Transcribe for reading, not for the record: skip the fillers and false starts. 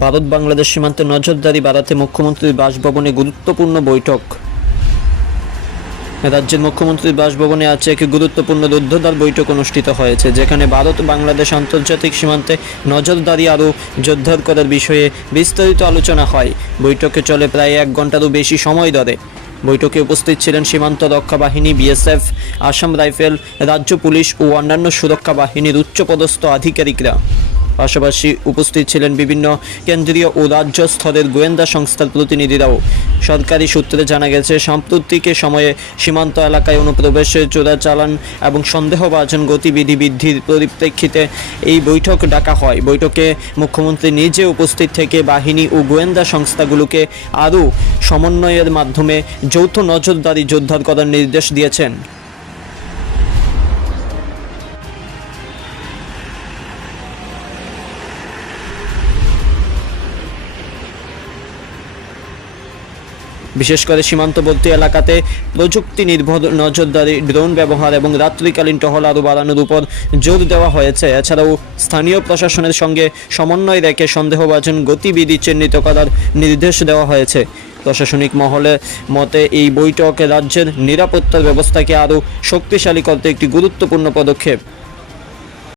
ভারত বাংলাদেশ সীমান্তে নজরদারি বাড়াতে মুখ্যমন্ত্রীর বাসভবনে গুরুত্বপূর্ণ বৈঠক। রাজ্যের মুখ্যমন্ত্রীর বাসভবনে আজ এক গুরুত্বপূর্ণ রুদ্ধদ্বার বৈঠক অনুষ্ঠিত হয়েছে, যেখানে ভারত বাংলাদেশ আন্তর্জাতিক সীমান্তে নজরদারি আরও জোরদার করার বিষয়ে বিস্তারিত আলোচনা হয়। বৈঠকে চলে প্রায় 1 ঘন্টারও বেশি সময় ধরে। বৈঠকে উপস্থিত ছিলেন সীমান্ত রক্ষা বাহিনী, বিএসএফ, আসাম রাইফেল, রাজ্য পুলিশ ও অন্যান্য সুরক্ষা বাহিনীর উচ্চপদস্থ আধিকারিকরা। পাশাপাশি উপস্থিত ছিলেন বিভিন্ন কেন্দ্রীয় ও রাজ্য স্তরের গোয়েন্দা সংস্থার প্রতিনিধিরাও। সরকারি সূত্রে জানা গেছে, সাম্প্রতিক সময়ে সীমান্ত এলাকায় অনুপ্রবেশে, চোরাচালান এবং সন্দেহভাজন গতিবিধি বৃদ্ধির পরিপ্রেক্ষিতে এই বৈঠক ডাকা হয়। বৈঠকে মুখ্যমন্ত্রী নিজে উপস্থিত থেকে বাহিনী ও গোয়েন্দা সংস্থাগুলোকে আরও সমন্বয়ের মাধ্যমে যৌথ নজরদারি জোরদার করার নির্দেশ দিয়েছেন। বিশেষ করে সীমান্তবর্তী এলাকাতে প্রযুক্তি নির্ভর নজরদারি, ড্রোন ব্যবহার এবং রাত্রিকালীন টহল আরও বাড়ানোর উপর জোর দেওয়া হয়েছে। এছাড়াও স্থানীয় প্রশাসনের সঙ্গে সমন্বয় রেখে সন্দেহভাজন গতিবিধি চিহ্নিত করার নির্দেশ দেওয়া হয়েছে। প্রশাসনিক মহলের মতে এই বৈঠক রাজ্যের নিরাপত্তার ব্যবস্থাকে আরও শক্তিশালী করতে একটি গুরুত্বপূর্ণ পদক্ষেপ।